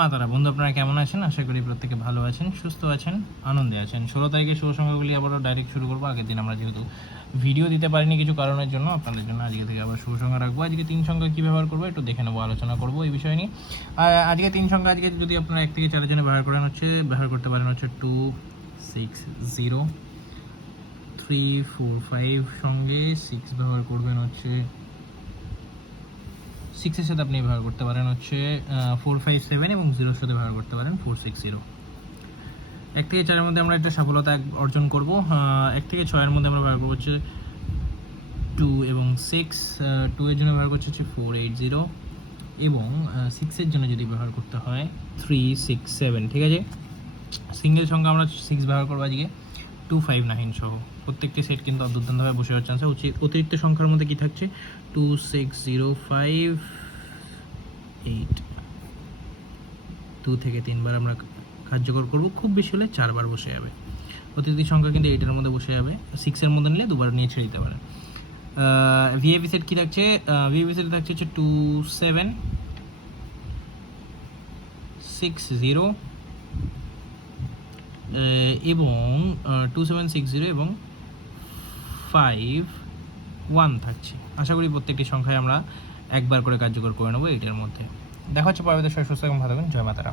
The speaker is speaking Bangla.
মাতারা বন্ধু, আপনারা কেমন আছেন? আশা করি প্রত্যেকে ভালো আছেন, সুস্থ আছেন, আনন্দে আছেন। 16 তারিখে শুভ সংখ্যাগুলি আবারও ডাইরেক্ট শুরু করবো। আগের দিন আমরা যেহেতু ভিডিও দিতে পারিনি কিছু কারণের জন্য, আপনাদের জন্য আজকে থেকে আবার শুভ সংখ্যা রাখবো। আজকে 3 সংখ্যা কী ব্যবহার করবো একটু দেখে নেবো, আলোচনা করবো এই বিষয় নিয়ে। আর আজকে 3 সংখ্যা, আজকে যদি আপনারা 1 থেকে 4 জনে ব্যবহার করতে পারেন হচ্ছে 2 6 0 3 4 5, সঙ্গে 6 ব্যবহার করবেন হচ্ছে 6-এর সাথে আপনি ব্যবহার করতে পারেন হচ্ছে 4 5 7 এবং 0-এর সাথে ব্যবহার করতে পারেন 4 6 0। 1 থেকে 4-এর মধ্যে আমরা একটা সফলতা অর্জন করব। 1 থেকে 6-এর মধ্যে আমরা ব্যবহার করবো হচ্ছে 2 এবং 6। 2-এর জন্য ব্যবহার করছে হচ্ছে 4 8 0 এবং 6-এর জন্য যদি ব্যবহার করতে হয় 3 6 7। ঠিক আছে, সিঙ্গেল সংখ্যা আমরা 6 ব্যবহার করবো আজকে 2 5 9 সহ। প্রত্যেকটি সেট কিন্তু দুর্দান্তভাবে বসে যাওয়ার চান্স আছে। অতিরিক্ত সংখ্যার মধ্যে কি থাকছে 2 6 0 5 8। 2 থেকে 3 বার আমরা কার্যকর করব, খুব বেশি হলে 4 বার বসে যাবে। অতিরিক্ত সংখ্যা কিন্তু 8-এর মধ্যে বসে যাবে। 6-এর মধ্যে নিলে 2বার নিয়ে ছেড়ে দিতে পারেন। ভিএভি সেট কী থাকছে? ভিএভি সেট থাকছে হচ্ছে 2 7 6 0 এবং 2 7 6 0 এবং 5 1 থাকছে। আশা করি প্রত্যেকটি সংখ্যায় আমরা একবার করে কার্যকর করে নেবো 8-এর মধ্যে। দেখা হচ্ছে পরবর্তী সময়। সুস্থ এবং ভালো থাকবেন। জয় মাতারা।